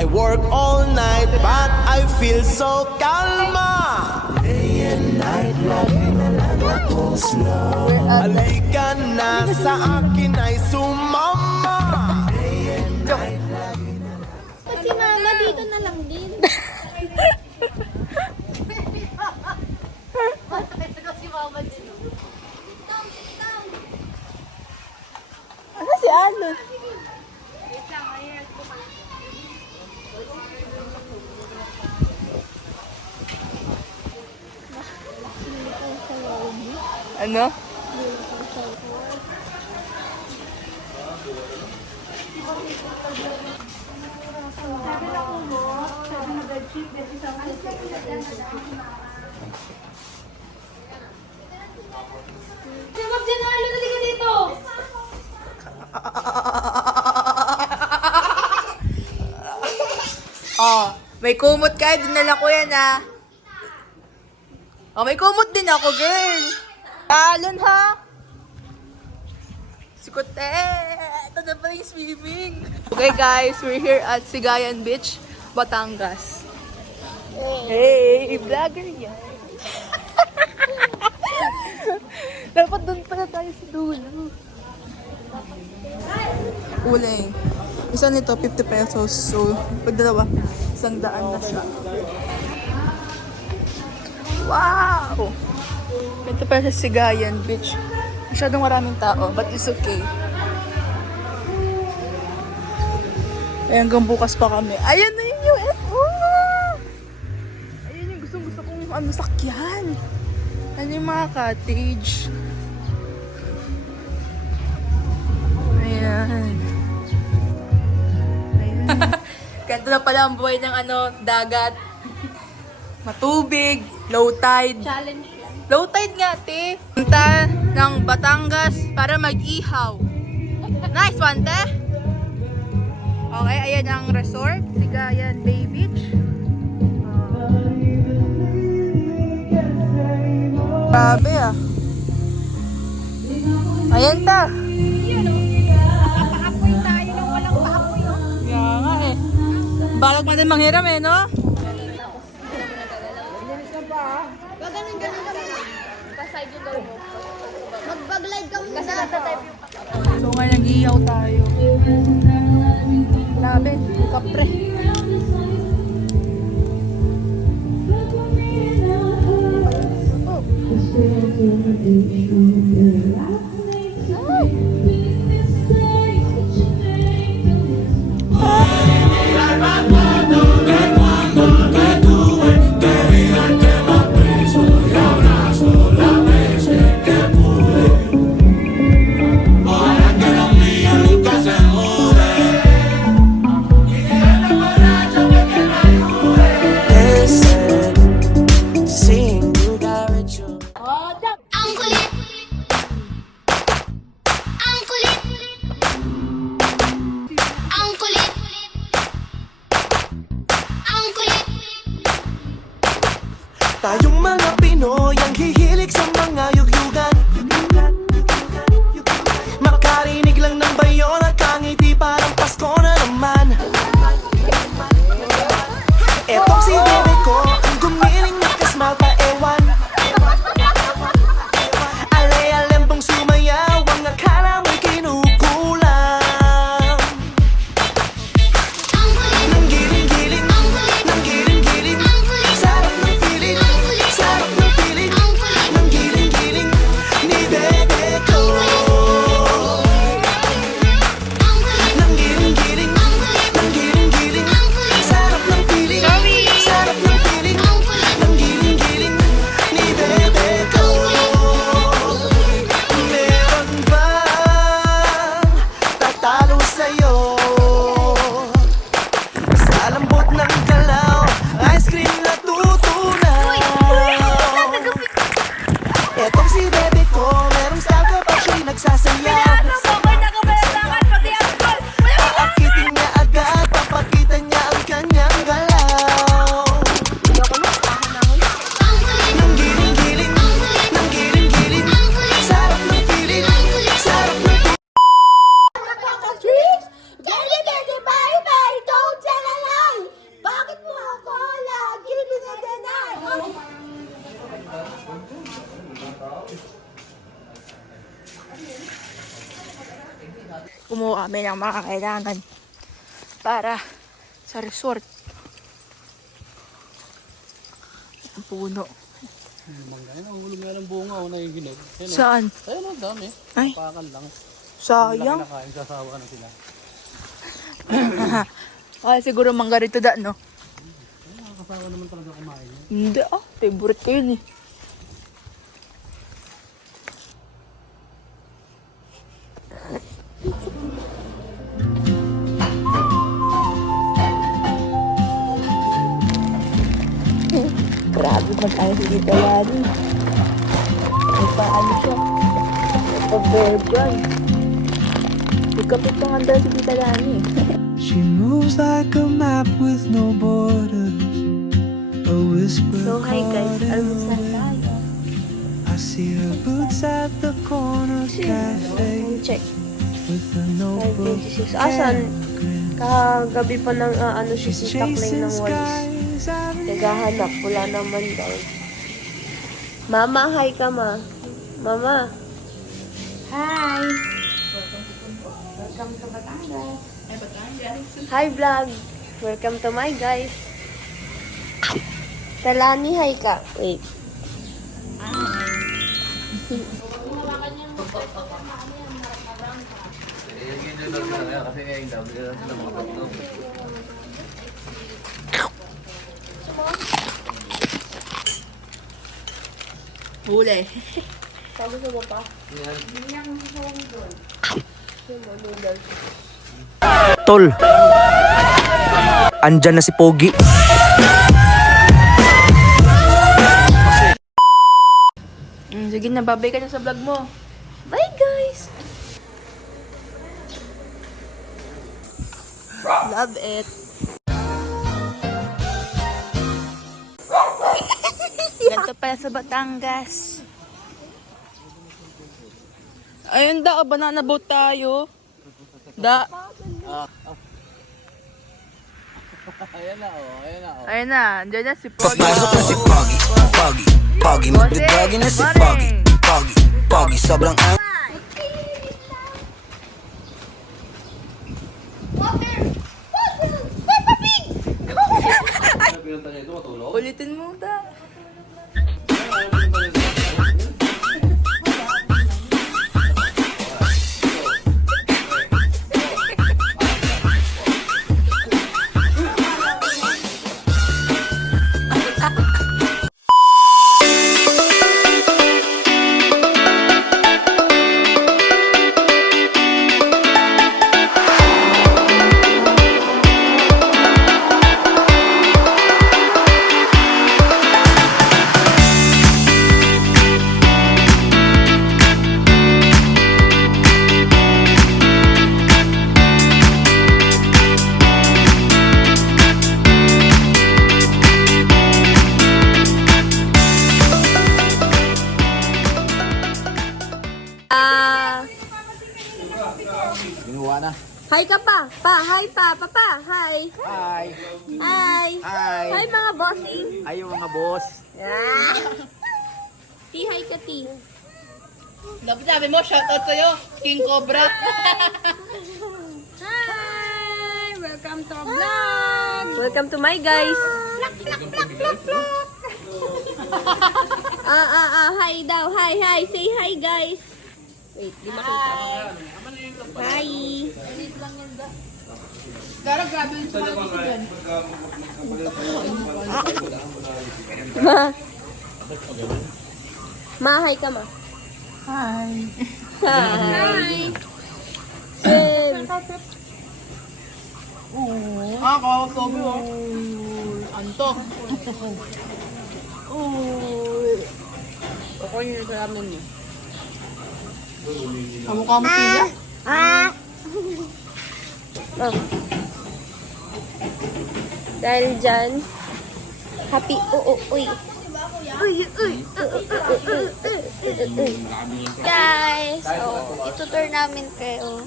I work all night, but I feel so kalma. Day and night, lagi na lang ako slow. Halika na sa akin ay sumama. Day and night, lagi na lang. Kasi mama, dito na lang din. Si mama din. Ano si Ano? Ano? Wag dyan, Arlo, naliga dito. Oh, may kumot ka. Dinala ko yan, ah. Oh, may kumot din ako, girl. Alon, ha? Sikote. Ito na pala yung swimming. Okay, guys. We're here at Sigayan Beach, Batangas. Hey, vlogger yan. Dapat doon pala tayo sa dulo. Uling. Isa nito, 50 pesos. So, pag dalawa, 100 na siya. Wow! Ito pala sa Sigayan Beach. Masyadong maraming tao, but it's okay. Ay, hanggang bukas pa kami. Ayan na yung UFO! Ayan yung gustong-gusto kong sakyan. Ayan yung mga cottage. Ayan. Ayan. Ganito na pala ang buhay ng dagat. Matubig, low tide. Challenge lang. Low tide nga, te. Punta ng Batangas para mag-ihaw. Nice one, te. Okay, ayan ang resort. Sigayan Bay Beach. Grabe, ah. Ayan, ta. Napaka-apoy tayo nang walang pa-apoy, oh. Kaya nga, eh. Balak natin manghiram, eh, no? Gaganon-ganon kami na. Pa-side yung gawin mo. Mag-baglide ka muna. Kasi natatype yung So, ngayon nag-ihaw tayo. Grabe, kapre. Ang kulit! Ang kulit! Ang kulit! Ang kulit! Tayong mga Pinoy ang hihilig sa mga yugyugan. Makarinig lang ng bayon at kangiti parang Pasko na naman. Etong si bebe ko ang gumiling nakasmal pa ewan. Alay-alembong sumayaw ang akala mo'y kinukulang. Ang kulit! Nang giling-giling, nang giling-giling, sarap ng piling, sarap ng piling. kumuha kami ng mga kailangan para sa resort. Ang puno. Mangga. Ayun, ang ulo nga ng bunga o nagiginig. Ayun, Saan? ayun, ang dami. Ay. Pakan lang. Sayang. Kinakain, sasawa na sila. Ay, siguro mangga rito da, no? Ayun, nakakasawa naman talaga kumain yun. Hindi favorite ko yun eh. Grabe mag-ayos si Tita Lani. May paano siya. Pa-verbal. Ikapit pang handa si Tita Lani. She moves like a map with no borders. A whisper So, hi guys. caught in Almusal the wind. tayo. I see her boots at the corner cafe Check. with a notebook 5:26. Asan? grin. Kagabi pa ng ano si She's Tita Clay chasing ng walis. skies out of Naghahanap. Wala naman daw. Mama, hi ka ma. Mama. Hi. Welcome to Batangas. Hi vlog. Welcome to my guys. Talani, hi ka. Wait. Huli. Sabi sa baba. Tol, andyan na si Pogi. Sige na, babay ka na sa vlog mo. Bye guys. Love it. Ganito pala sa Batangas. Ayun da, banana boat tayo. Da. Ayan na, oh. Ayan na, oh. Ayun na, andyan na si Pogi. Papasok na si Pogi, Pogi, Pogi, magdadagi na si Pogi, Pogi, Pogi, sobrang ang... Pinunta niya ito, matulog. Ulitin mo da. Ginuha na. Hi ka pa. Pa, hi pa. Papa, hi. Hi, Hi. hi, Hi mga bossing. ayaw mga boss. Ti, hi ka ti. Dapat sabi mo, shoutout sa'yo, King Cobra. Hi! Welcome to vlog! Welcome to my guys! Hi daw! Hi! Say hi guys! Wait, di makita. Hi! Gara, grabe yung sumali ko dyan. Ma, hi ka ma. Hi. Hi! Sim! Kawasobi oh. Antok. Ako yung sa amin niya. Kamukha mo siya. Oh. Dahil dyan, happy, uy. Guys, itutur namin kayo.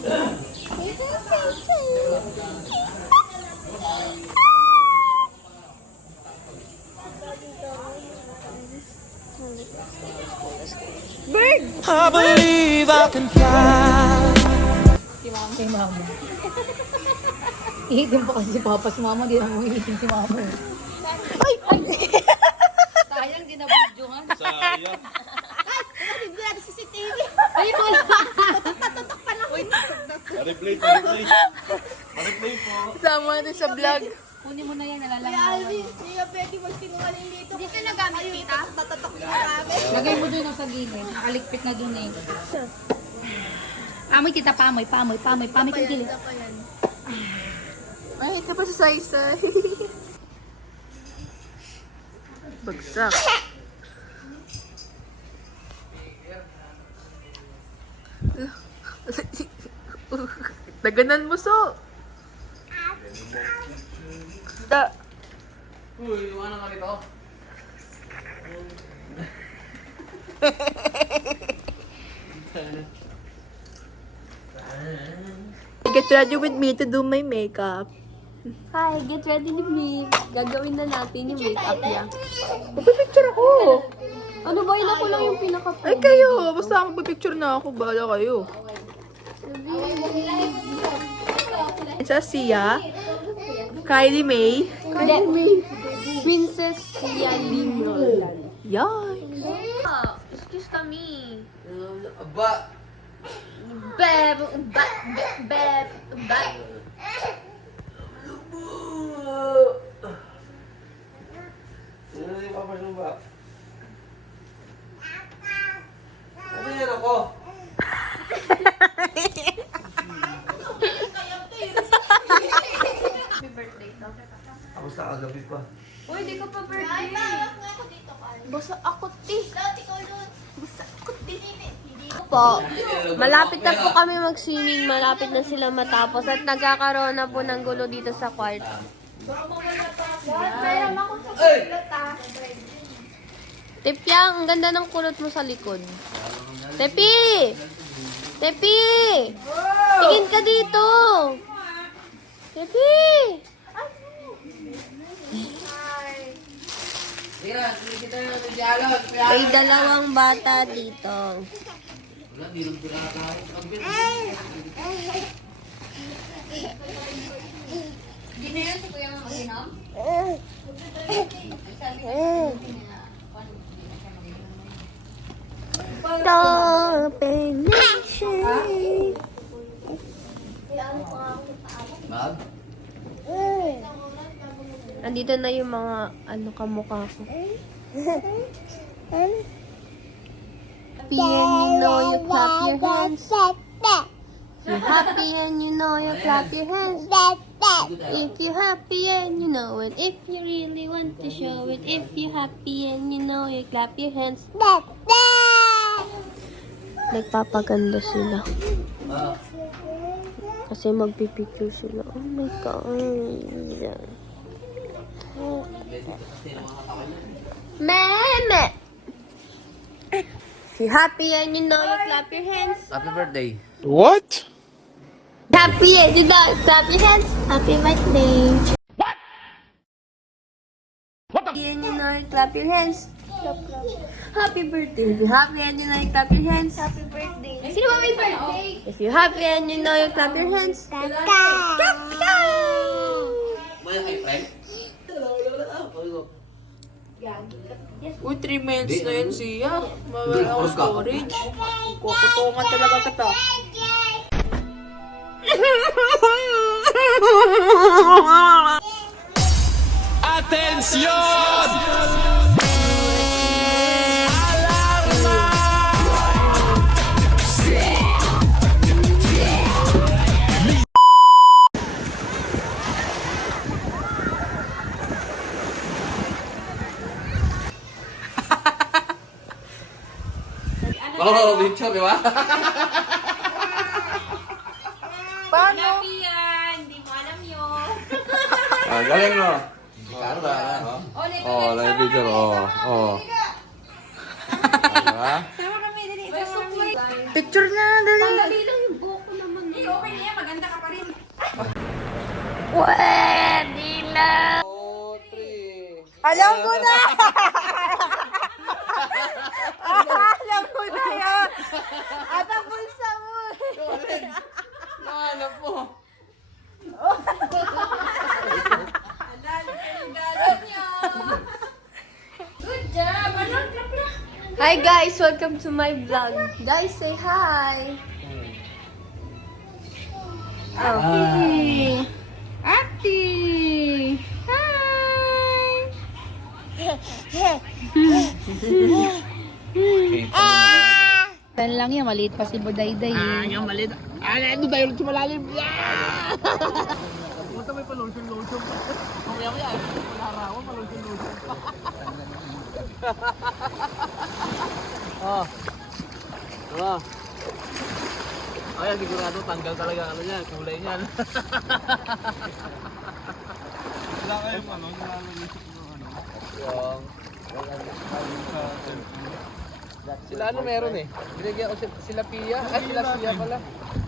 Bird! I believe I can fly. kay mama. Ihitin pa kasi si Papa si mama, di na mo ihitin si mama. Sayang, di na videohan. Sayang. Hindi natin CCTV. Ay, wala. Patutok pa lang. Pa-replay, pa-replay. Pa-replay po. Sama natin sa vlog. Kunin mo na yan, Kuya nalalangawan. Alvin, hindi na pwede magsinungaling dito. Dito nagamit, tita? Tatatok na namin. Lagay mo dun sa gilid. Nakaligpit na dun eh. Pamoy, tita, pamoy, pamoy, pamoy, pamoy kang gilid. Ay, ito pa si Saysay. Bagsak. Daganan mo so. Da. Uy, iwanan ka nito. Get ready with me to do my makeup. Hi, get ready with me. Gagawin na natin yung makeup niya. Magpipicture ako. Ano ba, yun ako lang yung pinaka Ay kayo, basta ako magpipicture na ako. Bahala kayo. Sa Sia, Kylie May, Princess Sia Limon. yan. Excuse kami. Aba. Beb, beb. Ano yung papasok ba? Ano yan ako? Happy birthday to. Ako sa kagabi pa. Uy, di ko pa birthday. Basta ako, ti. Basta ako, ti. Po, malapit na po kami mag-swimming, malapit na sila matapos at nagkakaroon na po ng gulo dito sa kwarto. Tepyang, ang ganda ng kulot mo sa likod. Tepi! Tepi! Tingin ka dito! Tepi! May dalawang bata dito. Andito na yung mga ano kamukha ko. Happy and you know you clap your hands. You're happy and you know you clap your hands. If you're happy and you know it, if you really want to show it, if you're happy and you know you clap your hands. Nagpapaganda sila. Kasi magpipicture sila. Oh my God. Meme! If you're happy and you know you clap your hands. Happy birthday. What? Happy and you know you clap your hands. Happy birthday. What? Happy and you know you clap your hands. Happy birthday. If you're happy and you know you clap your hands. Happy birthday. Sino ba may birthday? If you're happy and you know you clap your hands. Clap. Maya kay Frank? Uy, 3 minutes na yun siya. Mawala ako storage. Kukutungan talaga kita. Atensyon! Oo, picture, di ba? Paano? Hindi mo alam yun. Galing no? Carla, oh, live picture, oh. Diba? Picture na, dali. yung buko naman. Okay na yan, maganda ka pa rin. Pwede na. Alam ko na! Alam ko na yan! At ang bulsa mo! Hanap mo. Good job! Ano? Clap, clap. Hi guys, welcome to my vlog. Guys, say hi. Oh. Ate! Tan lang yan, maliit pa si Bodayday. Yung maliit. Ito tayo sa malalim. Punta may pa-lotion. Mamaya mo yan. Wala harawan, pa-lotion. Ay, sigurado tanggal talaga ano niya, kulay niyan. Wala kayong ano, nilalagay siguro ano. Sila ano meron eh. Binigyan ko sila Pia. Ay, sila Pia pala.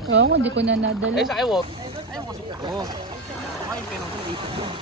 Oo, hindi ko na nadala. Eh, sa iWalk. Ay, mo siya. Oo. Ay, pero ko ipon.